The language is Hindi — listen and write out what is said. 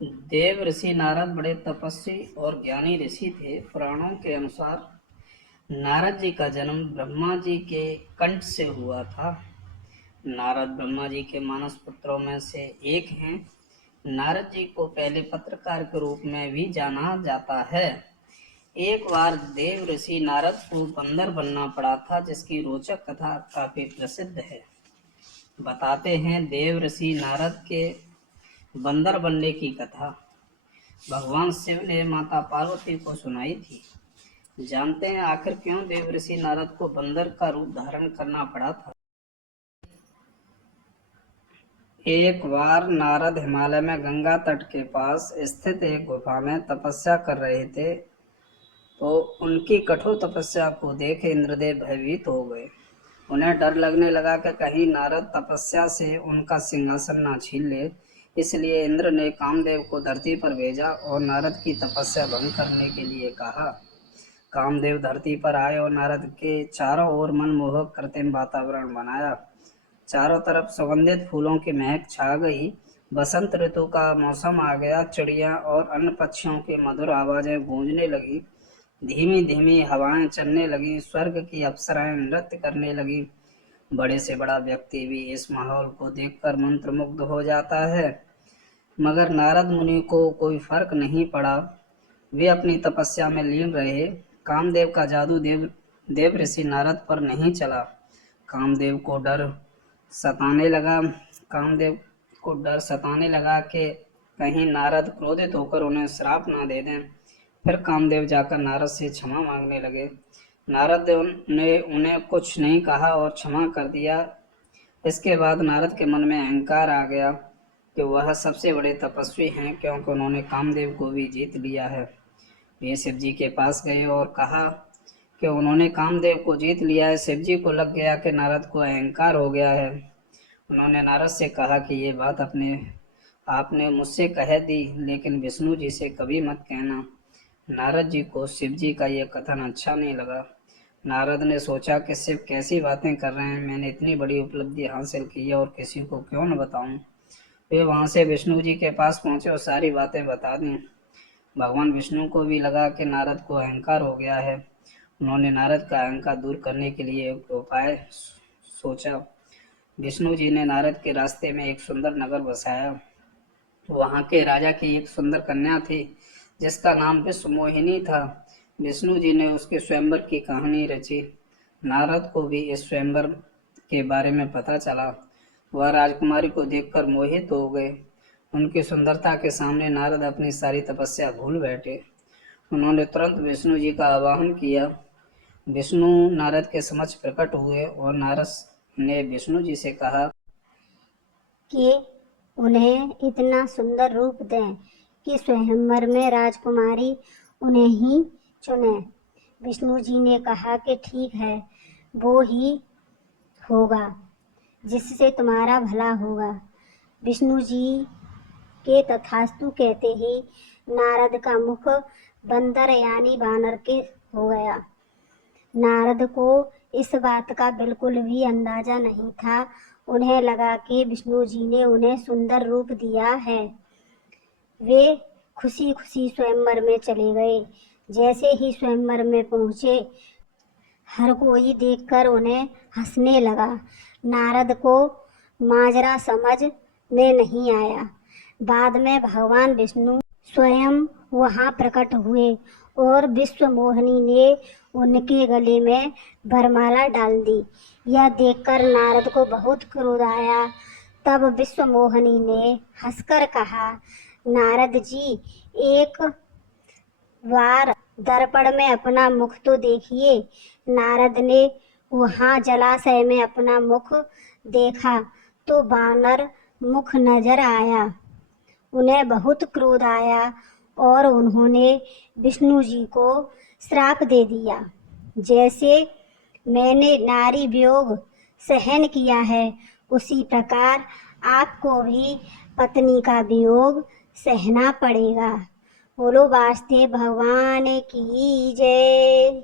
देव ऋषि नारद बड़े तपस्वी और ज्ञानी ऋषि थे। पुराणों के अनुसार नारद जी का जन्म ब्रह्मा जी के कंठ से हुआ था। नारद ब्रह्मा जी के मानस पुत्रों में से एक हैं। नारद जी को पहले पत्रकार के रूप में भी जाना जाता है। एक बार देव ऋषि नारद को बंदर बनना पड़ा था, जिसकी रोचक कथा काफी प्रसिद्ध है। बताते हैं देव ऋषि नारद के बंदर बनने की कथा भगवान शिव ने माता पार्वती को सुनाई थी। जानते हैं आखिर क्यों देव ऋषि नारद को बंदर का रूप धारण करना पड़ा था। एक बार नारद हिमालय में गंगा तट के पास स्थित एक गुफा में तपस्या कर रहे थे, तो उनकी कठोर तपस्या को देख इंद्रदेव भयभीत हो गए। उन्हें डर लगने लगा कि कहीं नारद तपस्या से उनका सिंहासन ना छीन ले। इसलिए इंद्र ने कामदेव को धरती पर भेजा और नारद की तपस्या भंग करने के लिए कहा। कामदेव धरती पर आए और नारद के चारों ओर मनमोहक कृत्रिम वातावरण बनाया। चारों तरफ सुगंधित फूलों की महक छा गई। बसंत ऋतु का मौसम आ गया। चिड़िया और अन्य पक्षियों की मधुर आवाजें गूंजने लगी। धीमी धीमी हवाएं चलने लगी। स्वर्ग की अप्सराएं नृत्य करने लगी। बड़े से बड़ा व्यक्ति भी इस माहौल को देखकर मंत्रमुग्ध हो जाता है, मगर नारद मुनि को कोई फर्क नहीं पड़ा। वे अपनी तपस्या में लीन रहे। कामदेव का जादू देव ऋषि नारद पर नहीं चला। कामदेव को डर सताने लगा कामदेव को डर सताने लगा कि कहीं नारद क्रोधित होकर उन्हें श्राप ना दे दें। फिर कामदेव जाकर नारद से क्षमा मांगने लगे। नारद ने उन्हें कुछ नहीं कहा और क्षमा कर दिया। इसके बाद नारद के मन में अहंकार आ गया कि वह सबसे बड़े तपस्वी हैं, क्योंकि उन्होंने कामदेव को भी जीत लिया है। वे शिव जी के पास गए और कहा कि उन्होंने कामदेव को जीत लिया है। शिव जी को लग गया कि नारद को अहंकार हो गया है। उन्होंने नारद से कहा कि ये बात आपने मुझसे कह दी, लेकिन विष्णु जी से कभी मत कहना। नारद जी को शिव जी का यह कथन अच्छा नहीं लगा। नारद ने सोचा कि शिव कैसी बातें कर रहे हैं। मैंने इतनी बड़ी उपलब्धि हासिल की है और किसी को क्यों न बताऊं। वे वहां से विष्णु जी के पास पहुंचे और सारी बातें बता दी। भगवान विष्णु को भी लगा कि नारद को अहंकार हो गया है। उन्होंने नारद का अहंकार दूर करने के लिए एक उपाय सोचा। विष्णु जी ने नारद के रास्ते में एक सुंदर नगर बसाया। वहां के राजा की एक सुंदर कन्या थी, जिसका नाम विश्व मोहिनी था। विष्णु जी ने उसके स्वयंवर की कहानी रची। नारद को भी इस स्वयंवर के बारे में पता चला। वह राजकुमारी को देखकर मोहित हो गए। उनकी सुंदरता के सामने नारद अपनी सारी तपस्या भूल बैठे। उन्होंने तुरंत विष्णु जी का आवाहन किया। विष्णु नारद के समक्ष प्रकट हुए और नारद ने विष्णु जी से कहा कि उन्हें इतना सुंदर रूप दें कि स्वयंवर में राजकुमारी उन्हें ही चुने। विष्णु जी ने कहा कि ठीक है, वो ही होगा जिससे तुम्हारा भला होगा। विष्णु जी के तथास्तु कहते ही नारद का मुख बंदर यानी बानर के हो गया। नारद को इस बात का बिल्कुल भी अंदाजा नहीं था। उन्हें लगा कि विष्णु जी ने उन्हें सुंदर रूप दिया है। वे खुशी खुशी स्वयंवर में चले गए। जैसे ही स्वयंवर में पहुंचे, हर कोई देखकर उन्हें हंसने लगा। नारद को माजरा समझ में नहीं आया। बाद में भगवान विष्णु स्वयं वहां प्रकट हुए और विश्व मोहिनी ने उनके गले में वरमाला डाल दी। यह देखकर नारद को बहुत क्रोध आया। तब विश्व मोहिनी ने हंसकर कहा, नारद जी, एक बार दर्पण में अपना मुख तो देखिए। नारद ने वहां जलाशय में अपना मुख देखा तो बानर मुख नजर आया। उन्हें बहुत क्रोध आया और उन्होंने विष्णु जी को श्राप दे दिया। जैसे मैंने नारी वियोग सहन किया है, उसी प्रकार आपको भी पत्नी का वियोग सहना पड़ेगा। बोलो वासुदेव भगवान की जय।